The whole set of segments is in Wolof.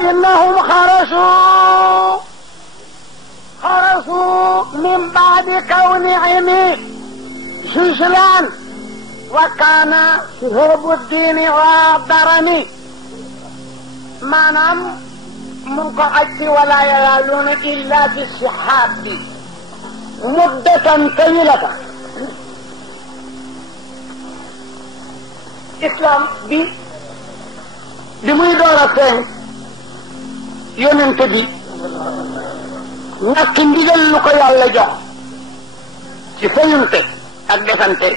إنهم خرجوا من بعد كونهم ججلا وكان شهاب الدين غادرني maanaam mu ngi ko aj ci wala yalaaluuna illa fi sihab bi muddatan tawilata islam bi muy door a feeñ yonent bi ñàkk ndigal lu ko yàlla jox ci fayunte ak defante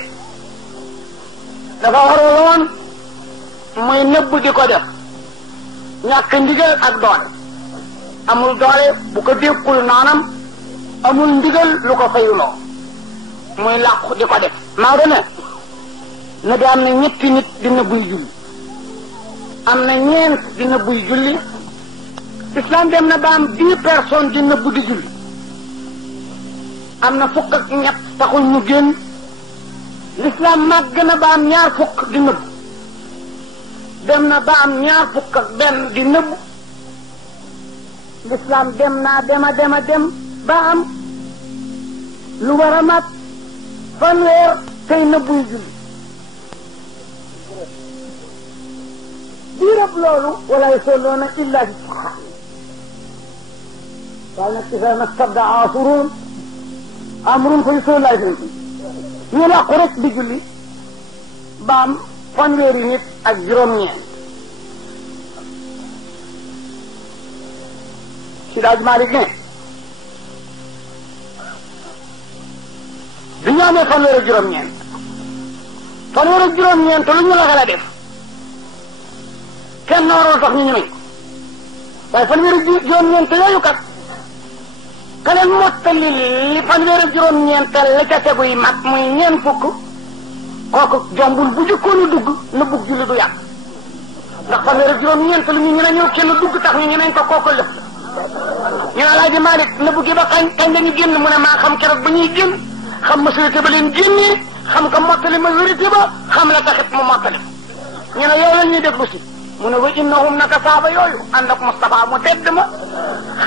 dafa waroon muy nëbb di ko def ñàkk ndigal ak doole amul doole bu ko dékkul naanam amul ndigal lu ko fayuloo muy làqu di ko def maa ne na bi am na ñetti nit dina buy julli am na ñeent dina buy julli islam dem na ba am 10 personnes dina buddi julli am na fukk ak ñett taxul ñu génn l'islam màgg na ba am ñaar fukk di nëbb dem na ba am ñaar fukk ak benn di nëbb l'islam dem naa dem ba am lu war a mat fanweer tey nëbbuy julli diirab loolu wala yusalluuna illa fi saxaar waaye nag isa mastabda aasuruun amrun fa yusallu laa fi ñu làqu rek di julli ba am fanweeri nit ak juróom-ñeent si daaj Malick ne bi ñu amee fanweer ak juróom-ñeent lu ñu ragal a def kenn warul tax ñu ñemee waaye fanweer ak juróom-ñeent yooyu kat ka leen mottali li fanweer ak juróom-ñeent la ca tegu yi mat muy ñeent fukk kooku jombul bu jëkkoon a dugg na bugg julli du yàq ndax fanweer ak juróom-ñeent lu ñu ñëw kenn dugg tax ñu ñeneen ko kooku lëf ñu ne Alaaji Malick na buggi ba kañ dañu génn mu ne maa xam keroog ba ñuy génn xam majorité ba leen génnee xam ko mottali majorité ba xam la taxit mu mottali ñu ne yow la ñuy déglu si mu ne wa innahum naka saaba yooyu ànd ak Moustapha mu tedd ma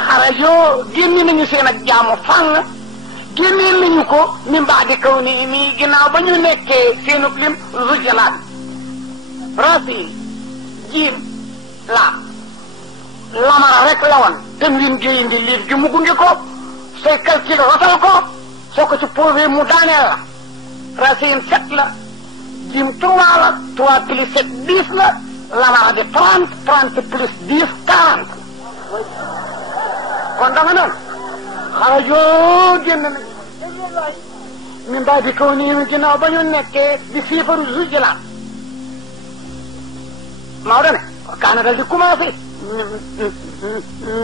xarajoo génne nañu seen ak jaamu fàng génneel nañu ko min baadi kaw ni nii ginnaaw ba ñu nekkee seenub lim zujalaat rasi jiim laa lamara rek la woon tem lin géyindi liif gi mu gunge ko say calcul rotal ko soo ko ci posé mu daaneel la racine 7 la jiim 3 la 3 plus 7 10 la lamara di 30 plus 10 40 kon da nga noonu xarajoo génn nañu min baadi kaw nii ginnaaw ba ñu nekkee di siifaru zujalaat Maodo ne kaana dal di commencé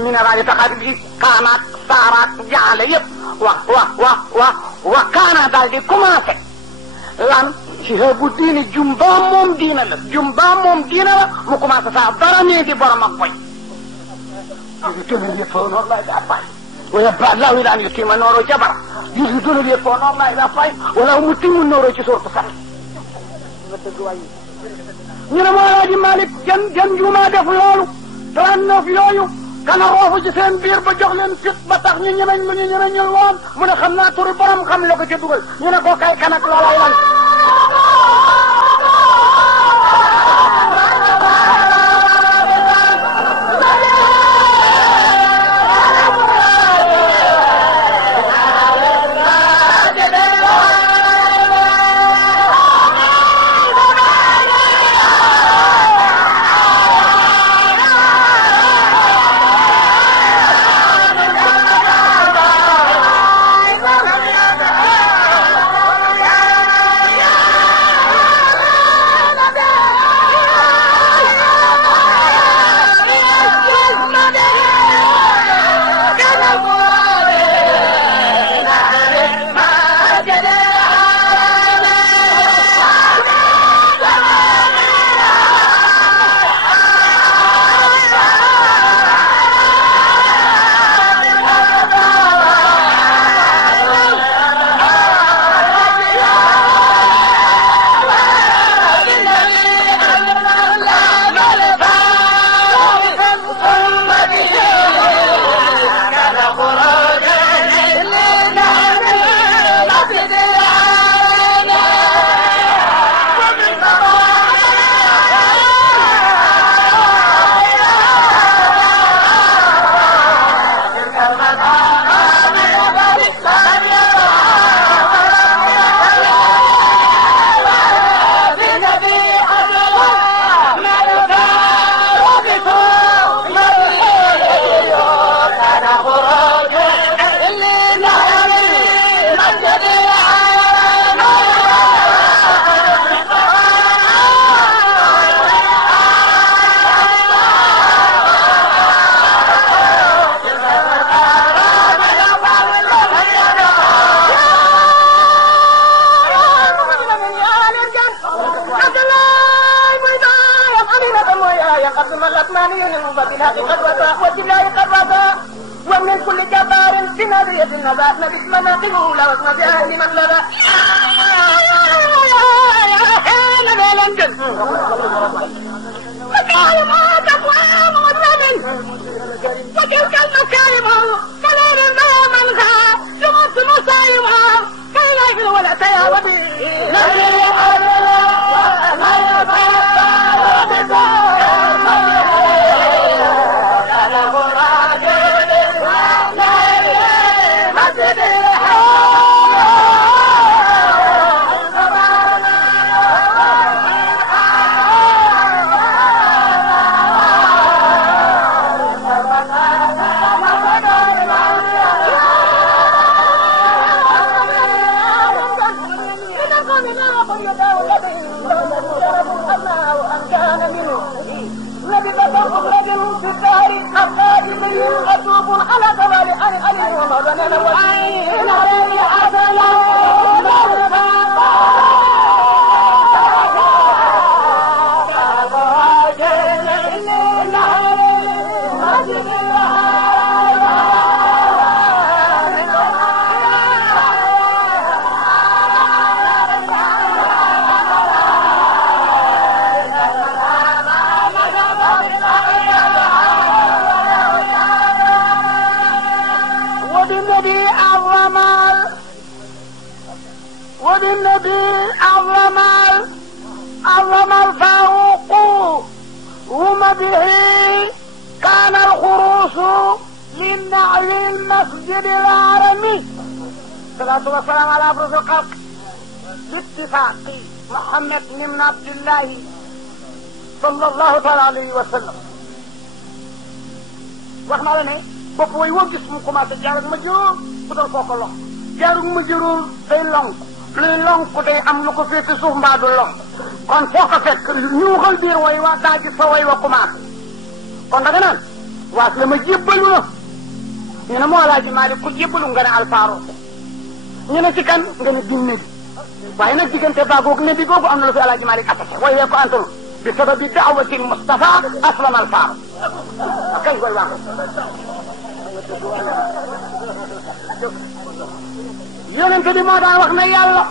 mineraal yi taxaat bi kaanaat saaraat jaale yëpp wa kaana daal di commencé lan Shihaabu diini jumbaam moom diina la mu commencé saa dara nee di borom ak koy tënal yëpp foo noonu laay daa fay wala ba laaw yi daan yutima nooro jabar yi tënal yëpp foo noonu laay daa fay wala mu timmu nooro ci sortu sax ñu ne moo Alaaji Malick jan juumaa def loolu 39 yooyu kana roofu ci seen biir ba jox leen fit ba tax ñu ñemeñ lu ñu ñemeñul woon mu ne xam naa turi borom xam la ko ca dugal ñu ne ko kay kanak loolay lan بالحق قد وفى وبالله قد وفى ومن كل جبار في نبي النبات نبي مناقبه لا وزن بها لمن لبى وقال ما تقوى مؤمن وتلك المكارم كلام ما منها جمعت مسايمها كي لا يفل ولا تيابدي عظم الفاروق ومده كان الخروص للنعل المسجد العالمي. الصلاة والسلام على أبرز الخلق باتفاق محمد بن عبد الله صلى الله تعالى عليه وسلم. wax naa la ne bopp way woo gis mu commencé jaar ak majruur bu doon kooku lonk jaarug majruur day lonk luy lonk day am lu ko féete suuf mbaa du lonk kon foo ko fekk ñu waxal biir way waa daa gis fa way wa commencé kon da nga naan waas la ma jébbalu na ñu ne moo Alaaji Maalik ku jébbalu nga ne alfaaro ñu ne ci kan nga ne din nebi waaye nag diggante baagoog nebi googu am na lu fi Alaaji Maalik attaqué way wee ko antalu bi sababi daawati Mustafa aslama alfaaro kay koy wax yonente bi moo daan wax ne yàlla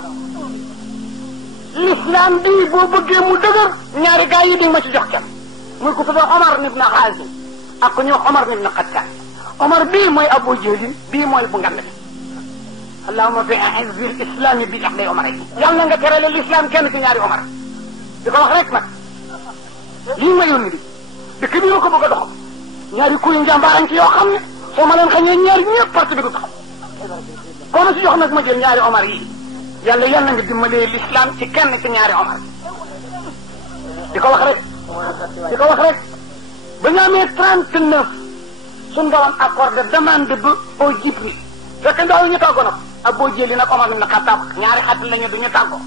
l'islam bii boo bëggee mu dëgër ñaari gaa yi di ma ci jox kenn muy ko tudd Omar ibn Xaazim ak ku ñuy wax Omar ibn Xattaan Omar bii mooy Abu Jahl bii mooy bu ngand bi allahumma fi a'izz al-islam bi ihda Omar yi yàlla nga terale l'islam kenn ci ñaari Omar di ko wax rek nag lii ma yónni bi dëkk bi ma ko bëgg a doxal ñaari kuy njàmbaarañ ci yoo xam ne soo ma leen xañee ñaari ñëpp parti bi du taxaw koo ma si jox nag ma jël ñaari Omar yi yàlla yàlla nga dimbalee l'islam ci kenn ci ñaari Omar di ko wax rek di ko wax rek ba ñu amee 39 suñu borom accordé demande ba au Jibril fekk ndaw ñu tàggoo nag ak boo jëli nag Omar ibn Khattab ñaari xat lañu du ñu tàggoo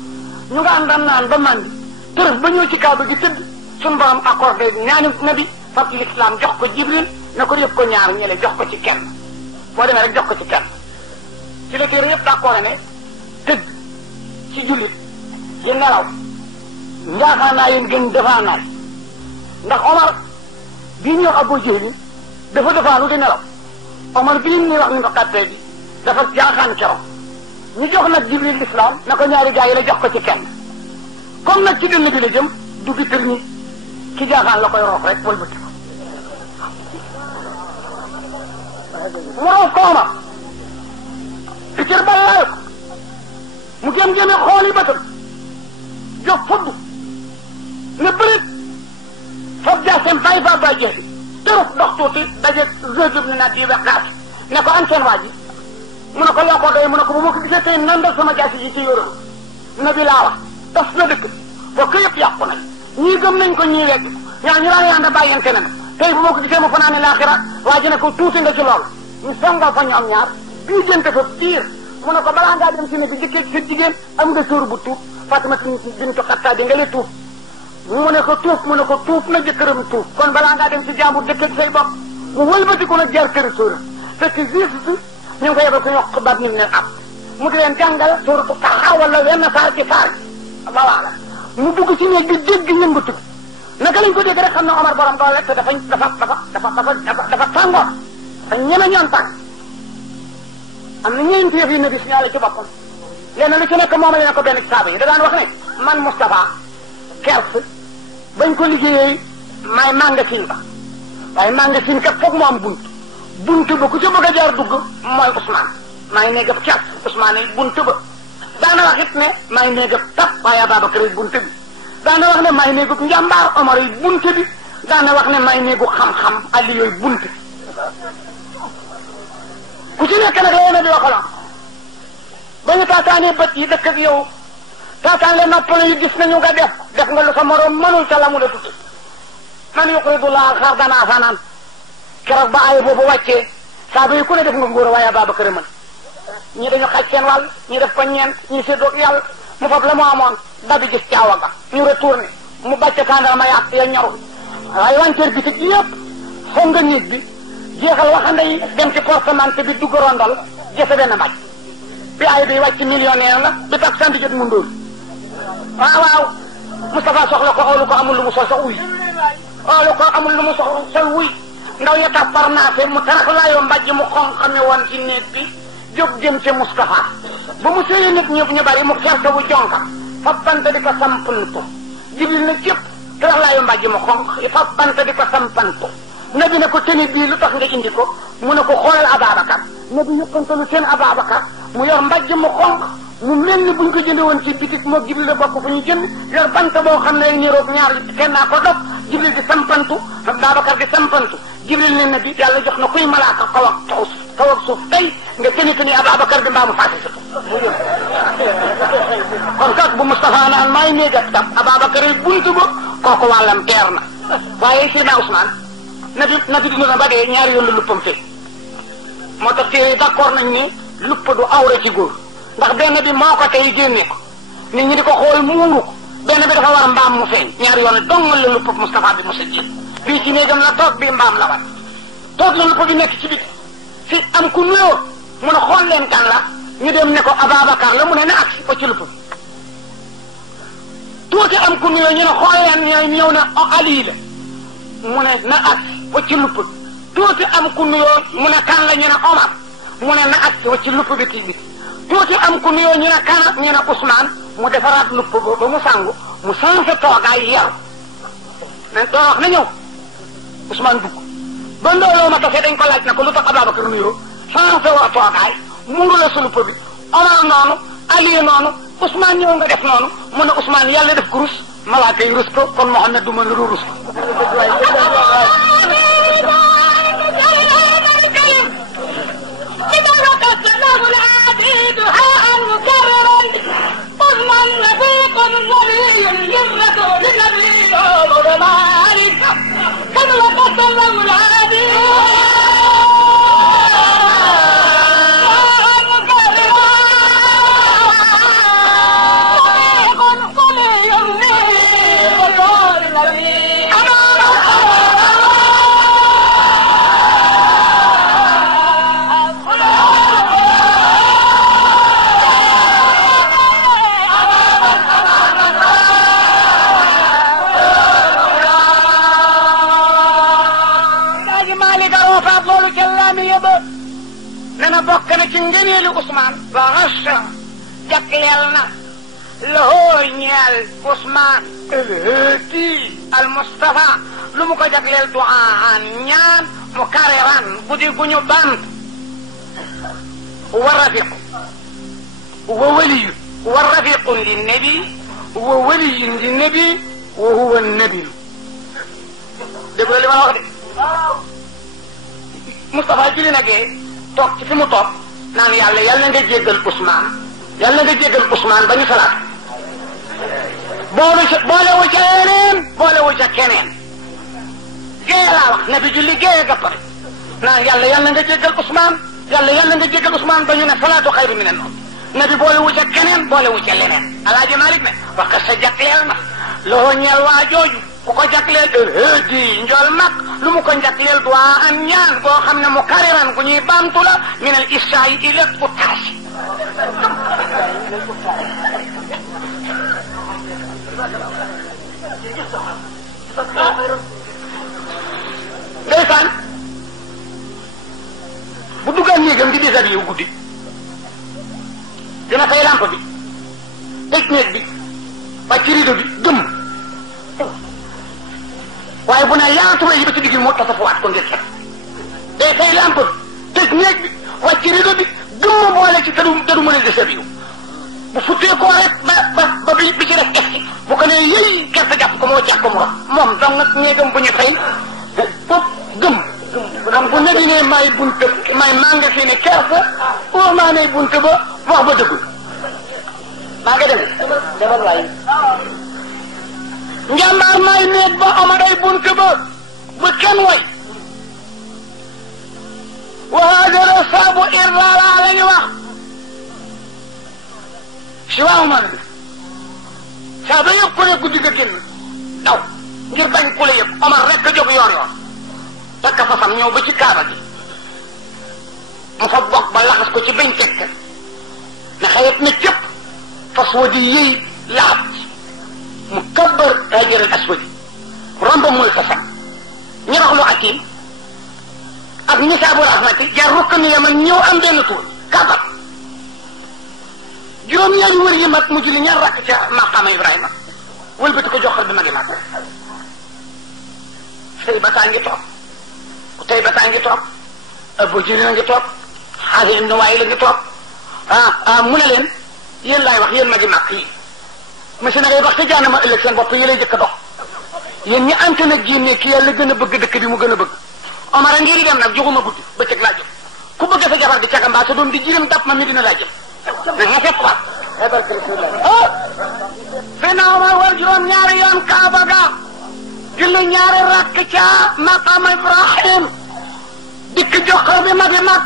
ñu nga àndal naan ba mandi tërëf ba ñëw ci kaaba gi tëdd suñu borom accordé ñaani nabi fab l'islam jox ko Jibril na ko yëpp ko ñaar ñele jox ko ci kenn boo demee rek jox ko ci kenn ci la téere yëpp d'accord ne tëdd ci jullit yi nelaw njaaxaanaa yéen gën defaanaay ndax Omar bii ñëw Abu Jahl dafa defaanu di nelaw Omar bii ñuy wax ñu ko xattee bi dafa jaaxaan keroog ñu jox nag Jibril l'islam na ko ñaari gaa yi la jox ko ci kenn comme nag ci dënn bi la jëm du bi tër ni ci jaaxaan la koy roof rek wëlbati ko mu roof ko Omar di cër ba laal ko mu jëm-jëme xooli bëtam jox fudd ne bërit fab jaasem bàyyi fa ba jeexi tëruf dox tuuti daje Zayd ibn Nabi Waqaas ne ko an seen waa ji mu ne ko loo ko doy mu ne ko bu ma ko gisee tey nandal sama jaasi ji ci yóoram nabi laa wax tas na dëkk boo ko yëpp yàqu nañ ñii gëm nañ ko ñii weddi ko ñaa ñu daan yànda bàyyante ne tey bu ma ko gisee ma fanaane laaxira waa ji ne ko tuuti nga ci loolu ñu songal fa ñoom ñaar bii jënte fa piir mu ne ko balaa ngaa dem si ne bi jëkkee ci sa jigéen am nga sóor bu tuub Fatima bintu Xattaab nga le tuub mu ne ko tuub na jëkkëram tuub kon balaa ngaa dem si jàmbur jëkkee say bopp mu wëlbati ko nag jaar kër sóoram fekk juste ñu ngi ko yebal ko ñu wax Xubaab ni ne am mu di leen jàngal sóoratu Taaha wala wenn saar ci saar bi voilà mu dugg ci néeg bi dégg yëngatu naka lañ ko dégg rek xam na Omar borom doole te dafa tàngoor te ñeme ñoon tàng am na ñeenti yëf yu ne di signalé ci boppam lenn lu ci nekk moom la ko benn ci saaba yi da daan wax ne man Moustapha kers bañ ko liggéeyee maay magasin ba waaye magasin kat foog mu am bunt ba ku ca bëgg a jaar dugg mooy Ousmane maay néegab kers Ousmane yi bunt ba daana wax it ne maay néegab tap waaye Ababacar yi bunt bi daana wax ne maay néegub njàmbaar Omar yi bunt bi daana wax ne maay néegu xam-xam Ali yooyu bunt bi ku ci nekk nag la di waxaloon ba ñu taataanee bët yi dëkk ak yow taataan le noppale yu gis nañu nga def nga lu sa morom mënul ca la mu la tudd man yuqridullah xardan hasanan keroog ba ay boobu wàccee saaba yi ku ne def nga ngóor waaye Ababacar mën ñi dañu xaj seen wàll ñi def ko ñeent ñi séddoog yàlla mu fab la mu amoon dabi gis caawa ga ñu retourné mu bàcc tàndarma ya ñorul waaye wanteer bitig bi yëpp foog nga nit bi jeexal waxande yi dem ci portemante bi dugg rondal jëfe benn mbàcc bi ay bi wàcc millionnaire la bi tax sandi jot mu ndóol waaw Moustapha soxla ko oolu ko amul lu mu sol sax wuy oolu ko amul lu mu sol wuy ndaw ya tax parnaase mu tarax laayoo mbàjj mu xonq xame woon ci néeg bi jóg jëm ci Moustapha ba mu séyee nit ñu bari mu xerte wu jonka fab bant di ko sampantu Jibril na jëpp tarax laayoo mbàjj mu xonq fab bant di ko sampantu nabi ne ko teni bii lu tax nga indi ko mu ne ko xoolal Ababacar nabi yëppantalu seen Ababacar mu yor mbàjj mu xonq mu mel ni buñ ko jënde woon ci bitik moo Jibril la bokk fu ñu jënd yor bant boo xam ne niroog ñaar kenn naa ko dog Jibril di sampantu Ababacar di sampantu Jibril ne nabi yàlla jox na kuy malaaka kaw ak suuf tey nga teni Ababacar bi mbaa mu faasi si mu yëm kon kat bu Moustapha naan maay néeg ak tab Ababacar yi buntu ba kooku wàllam teer na waaye Seydina Ousmane nabi dina na ba dee ñaari yoon la luppam fee moo tax téere d'accord nañ ni lupp du awra ci góor ndax benn bi moo ko tey génne ko nit ñi di ko xool muuru ko benn bi dafa war mbaam mu feeñ ñaari yoon dongal la lupp Moustapha bi mos a ji bii ci néegam la toog bii mbaam la wat toog la lupp bi nekk ci biti fi am ku nuyoo mun a xool leen kan la ñu dem ne ko Ababacar la mu ne ak ko ci lupp tuuti am ku nuyoo ñu ne xool leen ñëw na Ali la mu ne na ak ko ci lupp tuuti am ku nuyoo mu ne kan la ñu ne Omar mu ne na ak ko ci lupp bi kii bi tuuti am ku nuyoo ñu ne kana ñu ne Ousmane mu defaraat lupp ba mu sangu mu changé toogaay yaru ne doo wax na ñëw Ousmane dugg ba ndooloo ma tase dañ ko laaj na ko lu tax Ababacar nuyoo changé waa toogaay muuru la sa lupp bi Omar noonu Ali noonu Ousmane ñëw nga def noonu mu ne Ousmane yàlla def ko rus malaaka yi rus ko kon Mouhamed du mën lu rus ko bokk na ci ngëneelu Ousmane ba xasha jagleel na lahoo ñeel Ousmane al-Hadi al-Mustafa lu mu ko jagleel duaan ñaan mu kareran bu di gu ñu bant wa rafiqu wa waliyu wa rafiqun linnabi wa waliyun linnabi wa huwa nabiyu dégg li ma wax de Moustapha jili nagee toog ci fi mu toog naan yàlla nga jéggal Ousmane yàlla nga jéggal Ousmane ba ñu salaat boole wu ca yeneen boole wu ca keneen géeye laa wax nabi julli géeye gappare naan yàlla nga jéggal Ousmane yàlla nga jéggal Ousmane ba ñu ne salaatu xayru minan nawm nabi boole wu ca keneen boole wu ca leneen Alaaji Malik ne wax ka sa jagleel na loo ñeel waa jooju ku ko jagleel al-Hadi njool mag lu mu ko jagleel duwaa an ñaan boo xam ne mu kariran gu ñuy baamtu la min al isaayi ila utaasi néegam di déshabillé wu guddi dina fay lampe bi tëj néeg bi wàcc rideau bi gëm waaye bu ne yaatuma yi ba ci digg mu tasafuwaat ko ngir xet day fay lampe bi tëj néeg bi wàcc rideau bi gëm boole ci te du mën a déshabillé bu futtee koo rek ba bi ci def egsi bu ko nee yëy gerte jàpp ko moo jàpp ko mu wax moom donc nag néegam bu ñu fay fop gëm xam bu ne ne may bunte may manga fi ne kersa oo maa ne bunte ba wax ba dëggul maa nga dem demal waay njàmbaar may néeg ba amaday bunte ba kenn way waajara saabu irraala la ñu wax si waaw man saa ba yëpp ku ne guddi nga génn daw ngir bañ ku la yëpp Omar rek a jóg yoon takk fasam ñëw ba ci kaaba gi mu fa bokk ba laxas ko ci bañ tekk na xayat na cëpp fas wa di yëy laab mu kabbar hajar al aswad romb muy fasam ñu roxlu akim ak nisaabu rahmati jar rukk ni yaman ñëw am benn tuur kabar juróom-ñaari wër yi mag mu julli ñaar rakk ca maqaama Ibrahima wëlbati ko joxal bi magi mag sëy bataa ngi toog ku tey bataa ngi toog Abu Jahl a ngi toog Xaasim ibn Waayil la ngi toog mu ne leen yéen laay wax yéen magi mag yi monsieur na ngay wax te jaanama ëllëg seen bopp yi lay jëkk a dox yéen ñi ante nag génne ki yàlla gën a bëgg dëkk bi mu gën a bëgg Omar a ngir dem nag joxuma guddi bëccëg laa jëm ku bëgg sa jabar di cagambaa sa doom di jirim dap ma mi dina laa jëm na nga fekk waat fena Omar war juróom-ñaari yoon Kaaba ga julli ñaari rakk ca maqaam Ibrahim dikk jox ko bi magi mag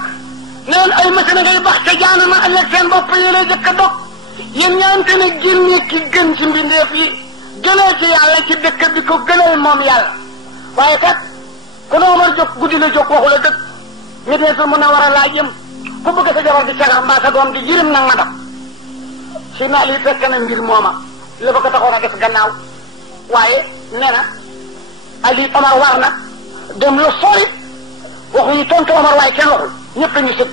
neen ay mësina ngay bax ca jaanama ëllëg seen bopp yi lay jëkk a dog yéen ñaante ne génne ki gën ci mbindeef yi gënee ci yàlla ci dëkk bi ko gënal moom yàlla waaye kat ku ne Omar jóg guddi la jóg waxu la dëgg ñu dee sa mën a war a laa jëm ku bëgg sa jabar di cagar mbaa sa doom di jirim nag ma dam si naa lii fekk na mbir mooma la ba ko taxoon a def gannaaw waaye nee na Ali Omar war na dem lu sori waxuñu tontu Omar waaye kenn waxul ñëpp dañu sëg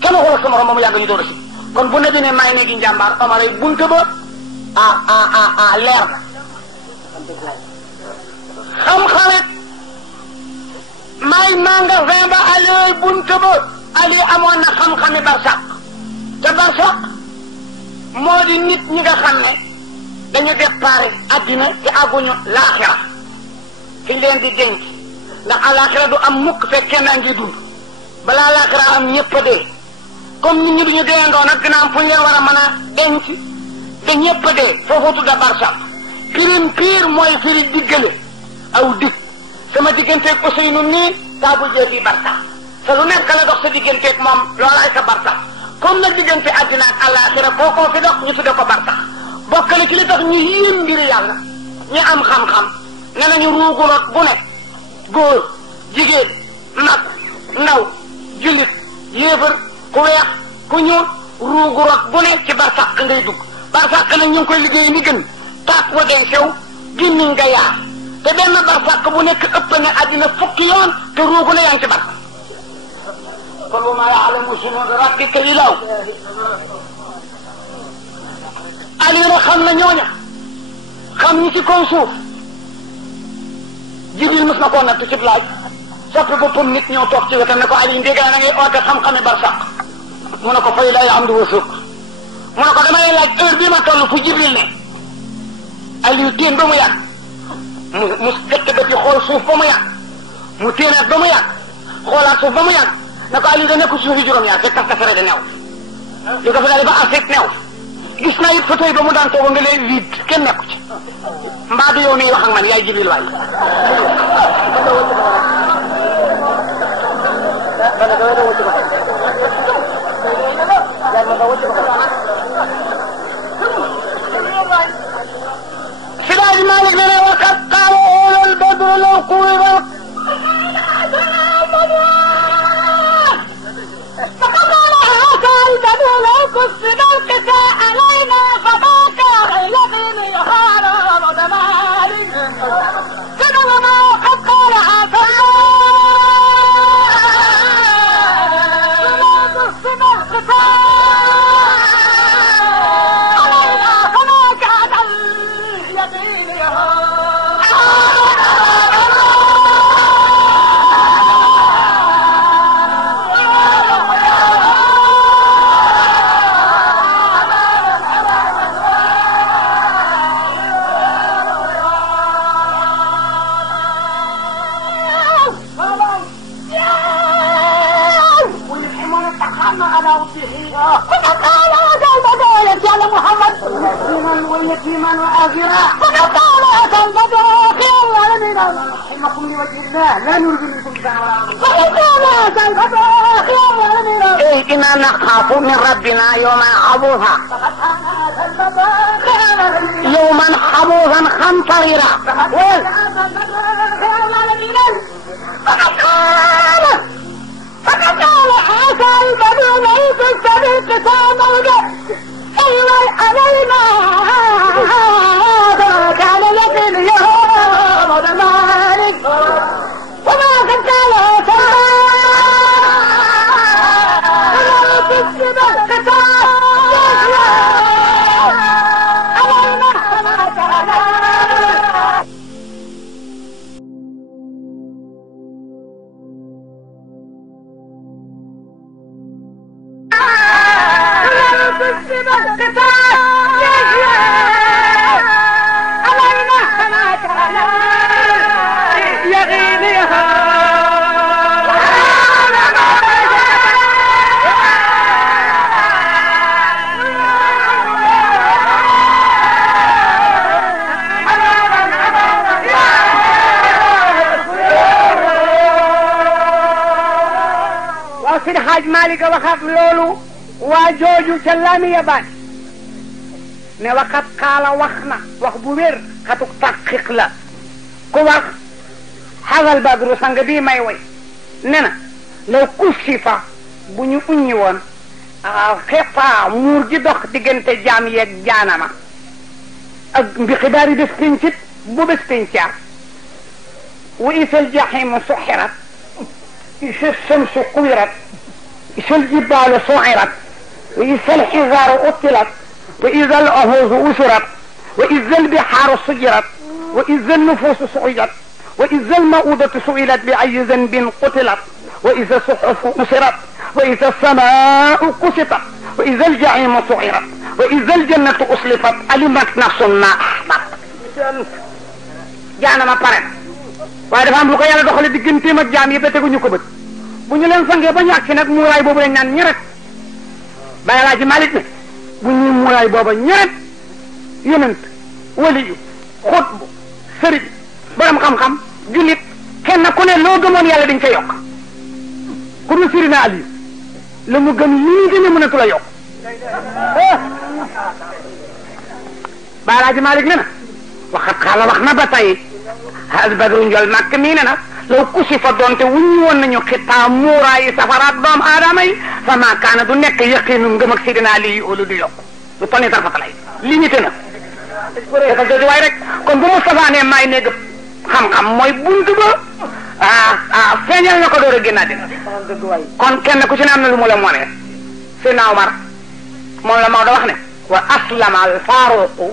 kenn waxul ak sa morom moomu yàgg ñu door a si kon bu nebi ne may ne gi njàmbaar Omar ay bunte ba leer na xam-xamet may magasin ba Ali bunte ba Ali amoon na xam-xami barsaq te barsaq moo di nit ñi nga xam ne dañu déparé addina te àgguñu laaxira fi leen di denc ndax alaaxira du am mukk fekk kenn a ngi dund balaa laaxira am ñëpp a dee comme nit ñi duñu deeyandoo nag dina am fu ñu leen war a mën a denc te ñëpp a dee foofu tudda barsaq pirim piir mooy firi diggale aw dig sama digganteeg Ousseynou nii saa bu jee fii barsaq te lu nekk la dox sa digganteeg moom loolaay sa barsax comme nag diggante àddina ak àllaaxira kookoo fi dox ñu tudde ko barsax bokk na ci li tax ñu yéem mbiri yàlla ñu am xam-xam ne nañu ruugu rot bu ne góor jigéen mag ndaw jullit yéefar ku weex ku ñuul ruugu rot bu ne ci barsax ngay dugg barsax nag ñu ngi koy liggéey ni gën taat wa day sew gémmiñ nga yaar te benn barsax bu nekk ëpp na àddina fukki yoon te ruugu na yaa ngi ci barsax قل ما يعلم جنود ربك إلا هو علينا خمنا ñooña xam ñi ci kaw suuf Jibril mos na koo natt ci laaj soppi boppam nit ñoo toog ci wetam ne ko Ali ndégaa na ngay oote xam-xami barsaq mu ne ko fay lay am du wasuq mu ne ko damay laaj heure bii ma toll fu Jibril ne Ali téen ba mu yàgg mu fekk ba ci xool suuf ba mu yàgg mu téenaat ba mu yàgg xoolaat suuf ba mu yàgg na ko Aliou da nekk suufi juróom-ñaar fekk tas kasare da neew li ko fi daal ba aseet neew gis naa it fauteuil ba mu daan tooga nga lee vide kenn nekku ci mbaa du yow nii wax ak man yaay Jibril waay Seydi Malick ne ne waqad qaala ulul badri law quwira قصد القساء علينا فما كان اليقين يحارب دماري كذب ما قد قال عسى يا محمد يتيما ويتيما وآخرا فقال تنبضوا خير العالمين رحمكم لوجه الله لا نريد منكم فقال تنبضوا خير العالمين إنا نخاف من ربنا يوما عبوسا يوما عبوسا خمطريرا فقال عسى البدون تستبيل قسام أيوة علينا كان يقل يوم المالك وما كنت له تكتب القتال علينا ما كان Seydi Hadj Malick waxat loolu waa jooju ca Lamiya Bane ne waxat xaala wax na wax bu wér xatuk taqiq la ku wax xagal badru sang bii may way ne na law kusifa bu ñu uññi woon xeppaa muur gi dox diggante jaam yeeg jaanama ak mbi xibaar yi bés pincit bu bés pincaa wa isal jaximu suxirat isa samsu kuwirat إذا الجبال سعرت وإذا الحجار أطلت وإذا الأرض أسرت وإذا البحار سجرت وإذا النفوس سعيت وإذا الموءودة سئلت بأي ذنب قتلت وإذا الصحف نشرت وإذا السماء كشطت وإذا الجحيم سعرت وإذا الجنة أصلفت علمت نفس ما أحضرت jaana ma pare waaye dafa am lu ko yàlla doxale digganteem ak jaam yi ba teguñu ko bët bu ñu leen sangee ba ñu àgg si nag muuraay boobu lañ naan ñeret Baye Alaaji Malick ne bu ñuy muuraay booba ñeret yonent waliyu xutbu sëriñ borom xam-xam jullit kenn ku ne loo gëmoon yàlla dañ ca yokk ku dul Sirina Aliou la mu gëm lii gën a mënatu la yokk Baye Alaaji Malick ne na waxat xaala wax na ba tey al badru njol màkk mii ne na law kusifa doonte wuññi woon nañu xitaa muuraayi safaraat doom aadama yi fa maa kaana du nekk yaqinu ngëm ak Sidina Ali olu du yokk du tonni tarfatalay limité na dafa jooju waay rek kon bu Moustapha ne maay néeg xam-xam mooy buntu ba feeñal na ko door a génnaat dina kon kenn ku ci ne am na lu mu la moonee Seydina Omar moom la Maodo wax ne wa aslama al faaruqu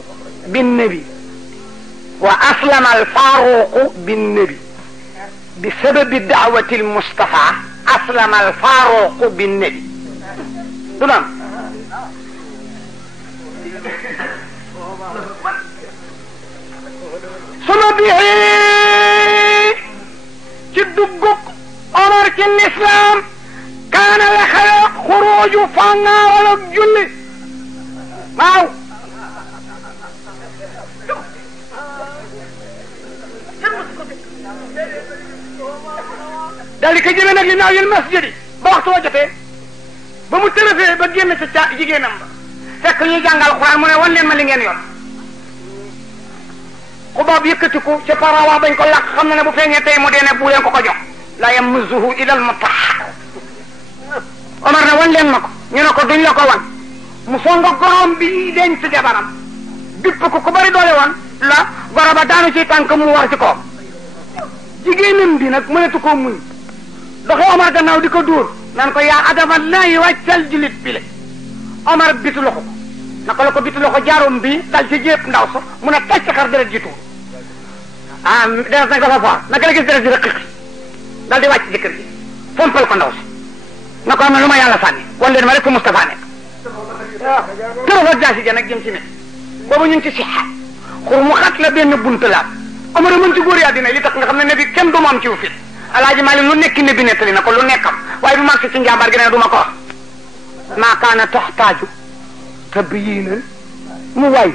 bin nabi wa aslama al faaruqu bin nabi بسبب دعوة المصطفى أسلم الفاروق بالنبي تمام ثم به جدك عمر الإسلام كان لخلق خروج فانا ولجل معه daal di ko jëlee nag ginnaaw yéen masjid yi ba waxtu wa jotee ba mu tërëfee ba génn sa ca jigéenam ba fekk ñuy jàngal Alxuraan mu ne wan leen ma li ngeen yor xubaab yëkkatiku ca parawa bañ ko làq xam na ne bu feeñee tey mu dee ne bu leen ko ko jox la yamuzzuhu ila al-mutahhar Omar ne wan leen ma ko ñu ne ko duñ la ko wan mu songo gorom bi denc jabaram bipp ko ku bari doole woon la goro ba daanu ci tànk mu war ci ko jigéenam bi nag mënatu koo muñ doxe Omar gannaaw di ko dóor naan ko yaa adama laayi wàccal julit bi le Omar bitu loxo ko naka la ko bitu loxo jaarum bi dal ci jépp ndaw sa mun a tàcc xar deret ji tuur deret nag dafa foor naka la gis deret ji rek xiqi dal di wàcc jëkkër ji fompal ko ndaw si na ko am na lu ma yàlla sànni wan leen ma rek ko Moustapha nekk tërëfa jaasi ja nag jëm ci ne boobu ñu ngi ci sixa xur mu xat la benn bunt laat Omar mën ci góor yaa dina li tax nga xam ne bi kenn du ma am ci wu fit Alaaji Maalik lu nekk ne bi nettali na ko lu nekkam waaye du marché ci njàmbaar gi ne du ma ko wax maa kaana taxtaaju tabyiinan mu way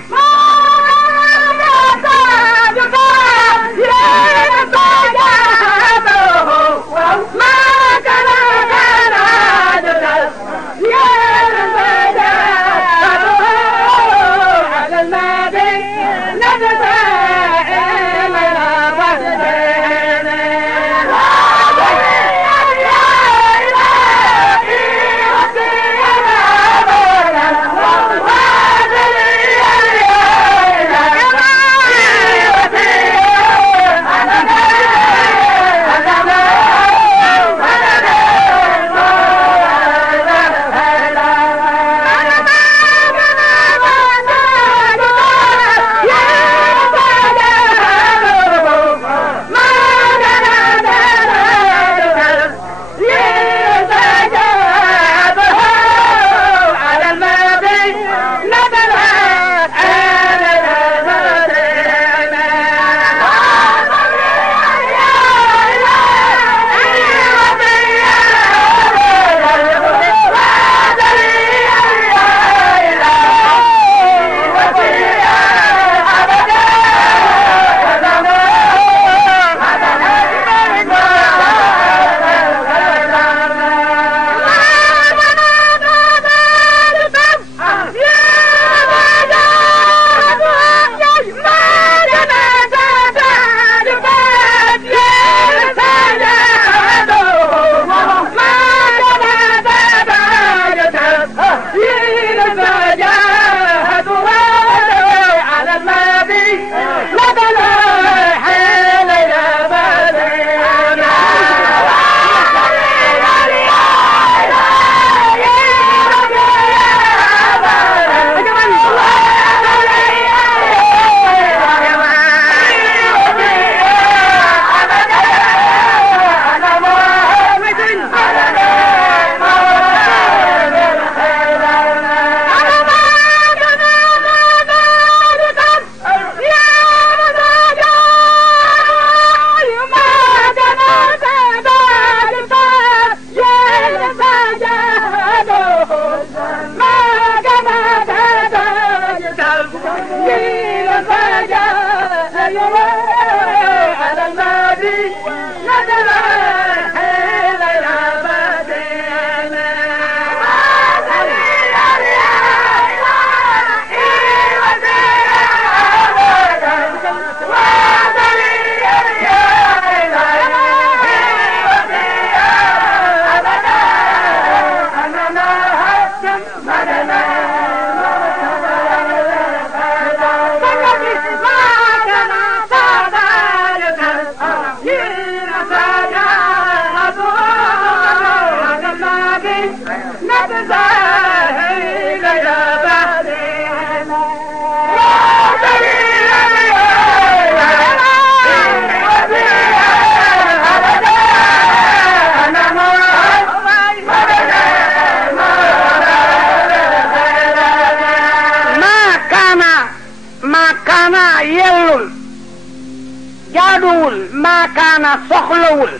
maakaana soxlawul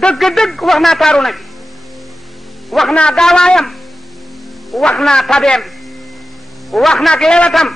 dëgg-dëgg wax naa taaru na bi wax naa gaawaayam wax naa tabeem wax naa lewatam